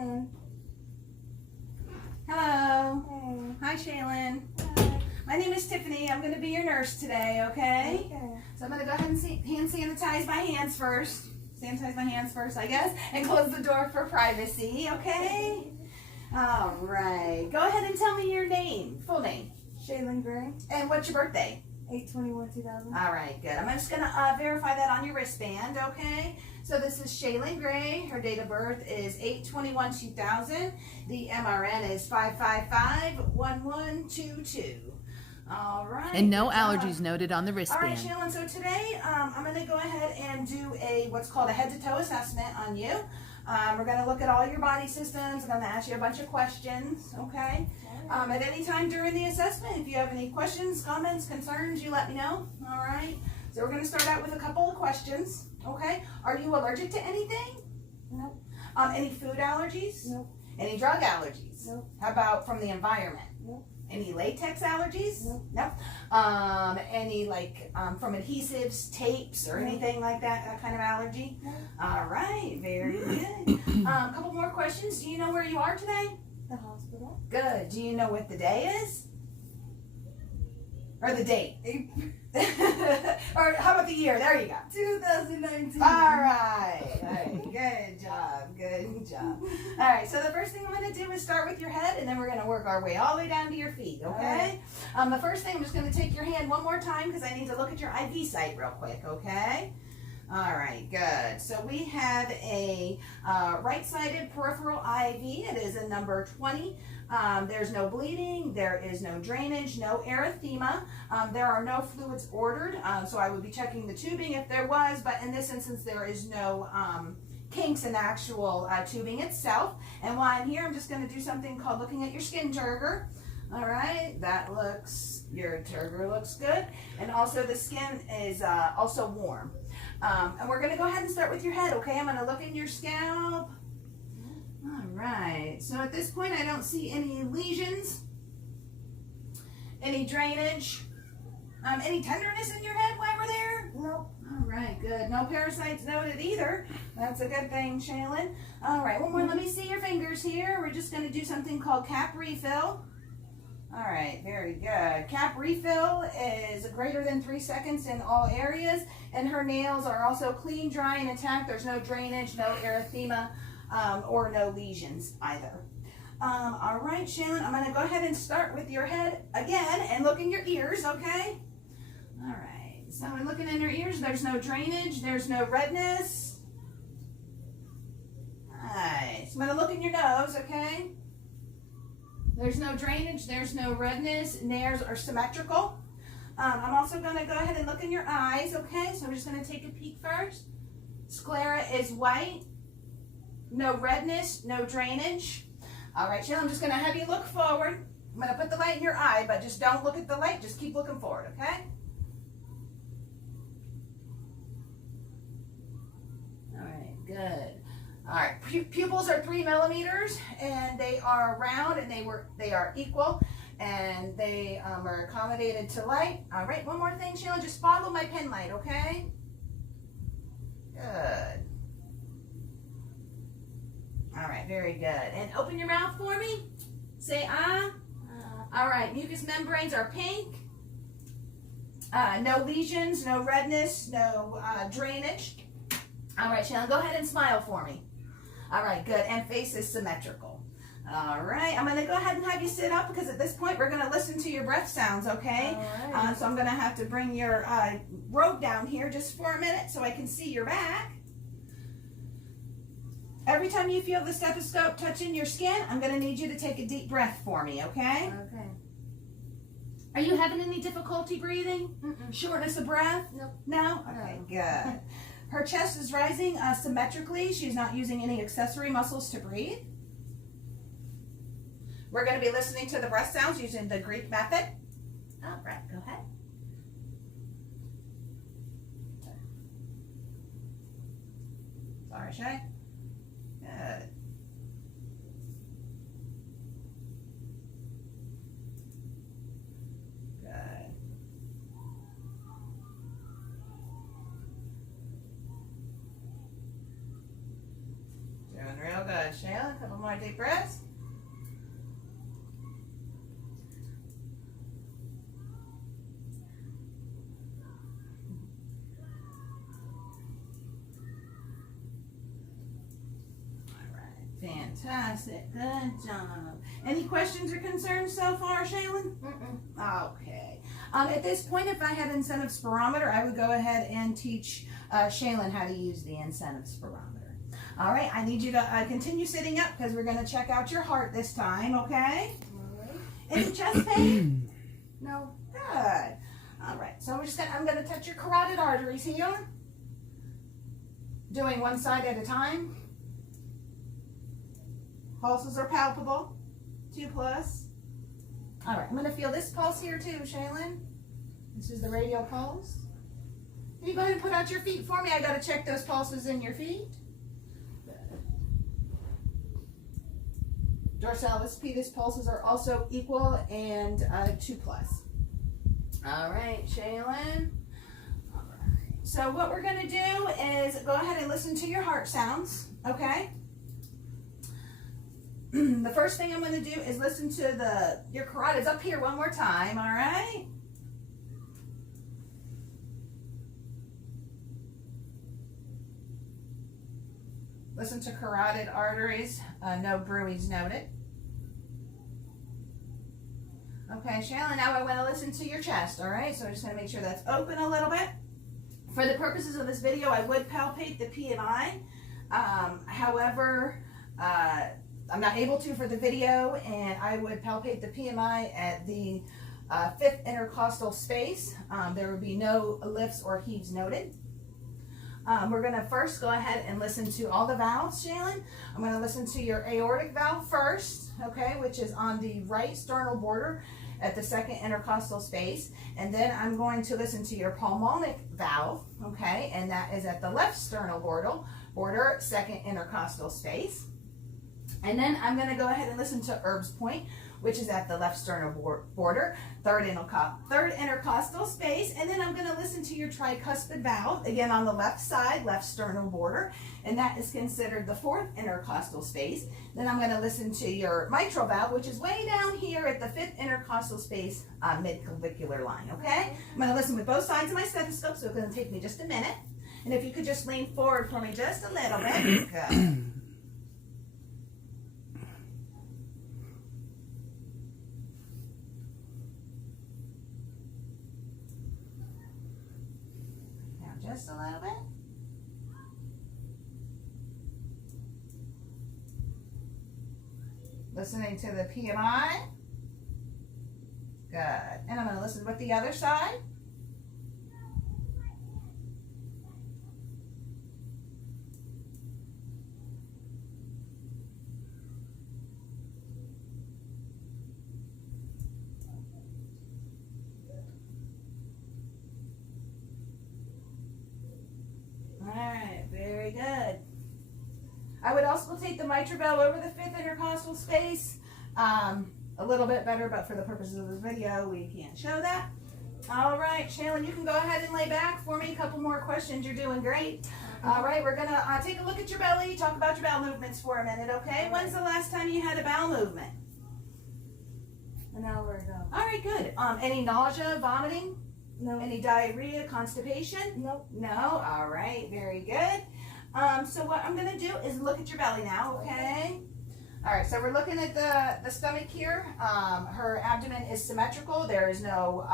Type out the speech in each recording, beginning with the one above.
Shaylin. Hello. Hey. Hi, Shaylin. Hi. My name is Tiffany. I'm going to be your nurse today, okay? Okay. So I'm going to go ahead and hand sanitize my hands first. Sanitize my hands first, I guess, and close the door for privacy, okay? All right. Go ahead and tell me your name, full name. Shaylin Gray. And what's your birthday? 8/21/2000. All right, good. I'm just going to verify that on your wristband, okay? So this is Shaylin Gray. Her date of birth is 8/21/2000. The MRN is 555-1122. All right. And no allergies noted on the All right, wristband. Shaylin. So today I'm going to go ahead and do what's called a head-to-toe assessment on you. We're going to look at all your body systems. I'm going to ask you a bunch of questions, okay? At any time during the assessment, if you have any questions, comments, concerns, you let me know, all right? So we're going to start out with a couple of questions, okay? Are you allergic to anything? Nope. Any food allergies? Nope. Any drug allergies? Nope. How about from the environment? Nope. Any latex allergies? Nope. Nope. Any from adhesives, tapes, or anything like that kind of allergy? Nope. All right, very good. A couple more questions. Do you know where you are today? The hospital. Good. Do you know what the day is? Or the date? Or how about the year? There you go. 2019. All right. Good job. Good job. All right. So the first thing I'm going to do is start with your head, and then we're going to work our way all the way down to your feet. Okay. The first thing, I'm just going to take your hand one more time because I need to look at your IV site real quick. Okay. All right, good. So we have a right-sided peripheral IV. It is a number 20. There's no bleeding. There is no drainage, no erythema. There are no fluids ordered, so I would be checking the tubing if there was, but in this instance, there is no kinks in the actual tubing itself. And while I'm here, I'm just going to do something called looking at your skin turgor. All right, your turgor looks good. And also the skin is also warm. And we're going to go ahead and start with your head, okay? I'm going to look in your scalp. All right. So at this point, I don't see any lesions, any drainage, any tenderness in your head while we're there? Nope. All right, good. No parasites noted either. That's a good thing, Shaylin. All right, one more. Let me see your fingers here. We're just going to do something called cap refill. All right, very good. Cap refill is greater than 3 seconds in all areas, and her nails are also clean, dry, and intact. There's no drainage, no erythema, or no lesions either. All right, Shaylin, I'm going to go ahead and start with your head again and look in your ears, okay? All right, so I'm looking in your ears. There's no drainage. There's no redness. Nice. I'm going to look in your nose, okay? There's no drainage, there's no redness, nares are symmetrical. I'm also going to go ahead and look in your eyes, okay? So I'm just going to take a peek first. Sclera is white, no redness, no drainage. All right, Shaylin, I'm just going to have you look forward. I'm going to put the light in your eye, but just don't look at the light, just keep looking forward, okay? All right, good. All right, pupils are 3 millimeters, and they are round, and they are equal, and they are accommodated to light. All right, one more thing, Shaylin, just follow my pen light, okay? Good. All right, very good. And open your mouth for me. Say ah. All right, mucous membranes are pink. No lesions, no redness, no drainage. All right, Shaylin, go ahead and smile for me. All right, good. And face is symmetrical. All right, I'm going to go ahead and have you sit up because at this point we're going to listen to your breath sounds, okay? All right. So I'm going to have to bring your robe down here just for a minute so I can see your back. Every time you feel the stethoscope touching your skin, I'm going to need you to take a deep breath for me, okay? Okay. Are you having any difficulty breathing? Shortness of breath? Nope. No? Okay, good. Her chest is rising symmetrically. She's not using any accessory muscles to breathe. We're going to be listening to the breath sounds using the Greek method. All right, go ahead. Sorry, Shay. Good. Good. Doing real good, Shayla. A couple more deep breaths. Fantastic. Good job. Any questions or concerns so far, Shaylin? Okay. At this point, if I had incentive spirometer, I would go ahead and teach Shaylin how to use the incentive spirometer. All right. I need you to continue sitting up because we're going to check out your heart this time, okay? All right. Any chest pain? No. Good. All right. So I'm going to touch your carotid arteries here. Doing one side at a time. Pulses are palpable. 2 plus. All right, I'm going to feel this pulse here too, Shaylin. This is the radial pulse. Can you go ahead and put out your feet for me? I got to check those pulses in your feet. Dorsalis pedis pulses are also equal and 2 plus. All right, Shaylin. All right. So what we're going to do is go ahead and listen to your heart sounds, okay? The first thing I'm going to do is listen to your carotids up here one more time, all right? Listen to carotid arteries, no bruits noted. Okay, Shaylin, now I want to listen to your chest, all right? So I'm just going to make sure that's open a little bit. For the purposes of this video, I would palpate the PMI. However, I'm not able to for the video, and I would palpate the PMI at the 5th intercostal space. There would be no lifts or heaves noted. We're going to first go ahead and listen to all the valves, Shaylin. I'm going to listen to your aortic valve first, okay, which is on the right sternal border at the 2nd intercostal space. And then I'm going to listen to your pulmonic valve, okay, and that is at the left sternal border, 2nd intercostal space. And then I'm going to go ahead and listen to Erb's point, which is at the left sternal border, 3rd intercostal space. And then I'm going to listen to your tricuspid valve, again on the left side, left sternal border, and that is considered the 4th intercostal space. Then I'm going to listen to your mitral valve, which is way down here at the 5th intercostal space, mid-clavicular line, okay? I'm going to listen with both sides of my stethoscope, so it's going to take me just a minute. And if you could just lean forward for me just a little bit. Good. Just a little bit. Listening to the PMI. Good. And I'm going to listen with the other side. Alright, very good. I would also take the mitral valve over the 5th intercostal space. A little bit better, but for the purposes of this video, we can't show that. Alright, Shaylin, you can go ahead and lay back for me. A couple more questions. You're doing great. Alright, we're going to take a look at your belly, talk about your bowel movements for a minute, okay? When's the last time you had a bowel movement? An hour ago. Alright, good. Any nausea, vomiting? No. Any diarrhea, constipation? Nope. No? All right, very good. So what I'm going to do is look at your belly now, okay? All right, so we're looking at the stomach here. Her abdomen is symmetrical. There is no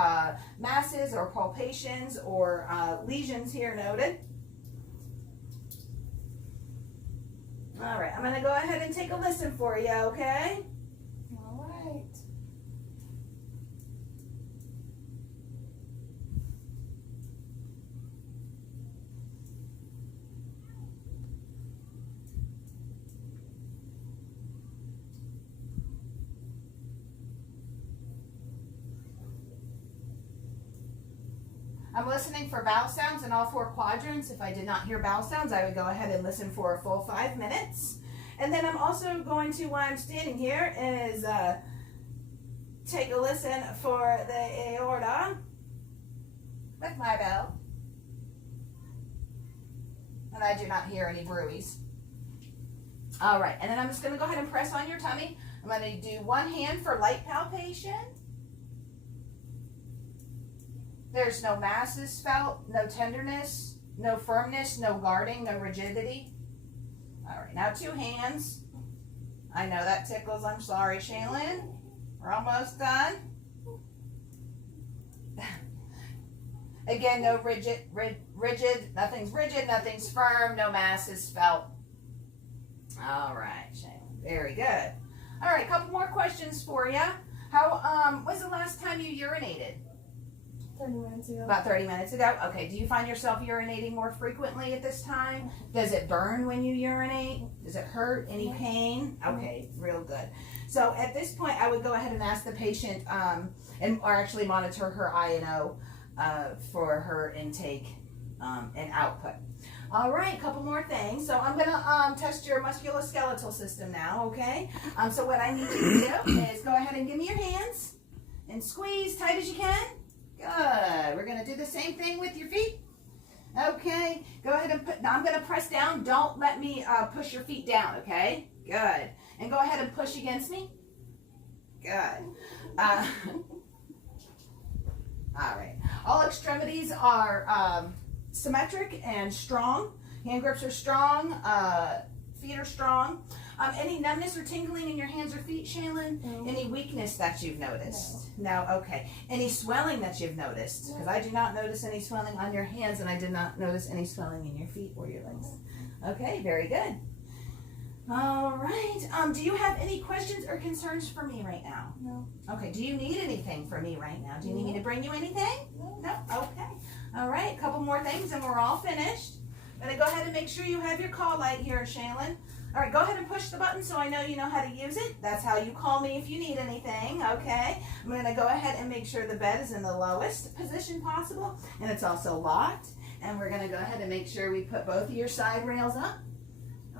masses or palpations or lesions here noted. All right, I'm going to go ahead and take a listen for you, okay? All right. I'm listening for vowel sounds in all 4 quadrants. If I did not hear vowel sounds, I would go ahead and listen for a full 5 minutes. And then I'm also going to, while I'm standing here, is take a listen for the aorta with my bell. And I do not hear any bruits. All right, and then I'm just gonna go ahead and press on your tummy. I'm gonna do one hand for light palpation. There's no masses felt, no tenderness, no firmness, no guarding, no rigidity. All right, now 2 hands. I know that tickles, I'm sorry, Shaylin. We're almost done. Again, no rigid, nothing's rigid, nothing's firm, no masses felt. All right, Shaylin, very good. All right, a couple more questions for you. How, when's the last time you urinated? 30 minutes ago. About 30 minutes ago? Okay, do you find yourself urinating more frequently at this time? Does it burn when you urinate? Does it hurt? Any pain? Okay, real good. So at this point, I would go ahead and ask the patient, or actually monitor her I&O for her intake and output. All right, a couple more things. So I'm gonna test your musculoskeletal system now, okay? So what I need you to do is go ahead and give me your hands and squeeze tight as you can. Good. We're going to do the same thing with your feet. Okay. Go ahead and now I'm going to press down. Don't let me push your feet down, okay? Good. And go ahead and push against me. Good. All right. All extremities are symmetric and strong. Hand grips are strong. Feet are strong. Any numbness or tingling in your hands or feet, Shaylin? No. Any weakness that you've noticed? No. Okay. Any swelling that you've noticed? Because I do not notice any swelling on your hands, and I did not notice any swelling in your feet or your legs. Okay, very good. All right. Do you have any questions or concerns for me right now? No. Okay. Do you need anything from me right now? Do you need me to bring you anything? No. Okay. All right. A couple more things, and we're all finished. I'm gonna go ahead and make sure you have your call light here, Shaylin. All right, go ahead and push the button so I know you know how to use it. That's how you call me if you need anything, okay? I'm gonna go ahead and make sure the bed is in the lowest position possible, and it's also locked. And we're gonna go ahead and make sure we put both of your side rails up,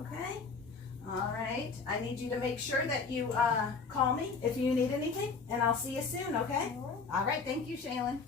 okay? All right, I need you to make sure that you call me if you need anything, and I'll see you soon, okay? All right, thank you, Shaylin.